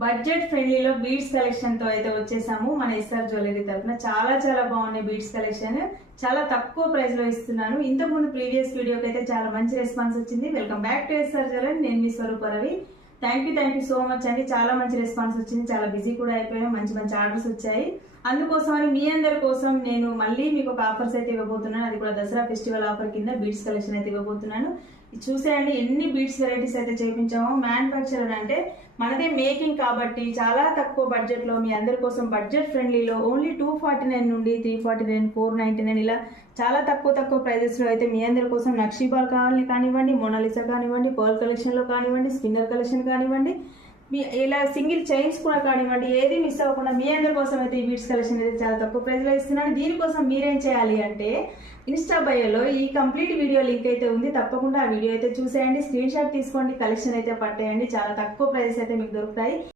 Budget ఫ్రెండ్లీలో beads collection తో అయితే వచ్చేసాము మన ఎస్ఆర్ జ్యువెలరీ తరఫున. చాలా బాగున్నాయి బీడ్స్ కలెక్షన్. చాలా తక్కువ ప్రైస్ లో ఇస్తున్నాను. ఇంతకు ముందు ప్రీవియస్ వీడియోకి అయితే చాలా మంచి రెస్పాన్స్ వచ్చింది. Welcome back to SR jewellery. నేను మీ Swaroopa Ravi. Thank you so much అండి. చాలా మంచి రెస్పాన్స్ వచ్చింది. చాలా బిజీ కూడా అయిపోయాం. మంచి ఆర్డర్స్ వచ్చాయి. అందుకోసమని మీ అందరి కోసం నేను మళ్ళీ మీకు ఒక ఆఫర్స్ అయితే ఇవ్వబోతున్నాను. అది కూడా దసరా ఫెస్టివల్ ఆఫర్ కింద బీడ్స్ కలెక్షన్ అయితే ఇవ్వబోతున్నాను. చూసేయండి ఎన్ని బీడ్స్ వెరైటీస్ అయితే చేయించామో. మ్యానుఫ్యాక్చరర్ అంటే మనదే మేకింగ్ కాబట్టి చాలా తక్కువ బడ్జెట్ లో మీ అందరి కోసం బడ్జెట్ ఫ్రెండ్లీలో ఓన్లీ 249 నుండి 349, 499 ఇలా చాలా తక్కువ ప్రైజెస్ లో అయితే మీ అందరి కోసం నక్షీబాల్ కానివ్వండి, మోనాలిసా కానివ్వండి, పర్ల్ కలెక్షన్ లో కానివ్వండి, స్పిన్నర్ కలెక్షన్ కానివ్వండి, ఇలా సింగిల్ చైన్స్ కూడా కానివ్వండి, ఏది మిస్ అవ్వకుండా మీ అందరి కోసం అయితే ఈ బీడ్స్ కలెక్షన్ అయితే చాలా తక్కువ ప్రైస్ లో ఇస్తున్నాను. దీనికోసం మీరేం చేయాలి అంటే ఇన్స్టా బయోలో ఈ కంప్లీట్ వీడియో లింక్ అయితే ఉంది. తప్పకుండా ఆ వీడియో అయితే చూసేయండి, స్క్రీన్ షాట్ తీసుకోండి, కలెక్షన్ అయితే పట్టేయండి. చాలా తక్కువ ప్రైస్ అయితే మీకు దొరుకుతాయి.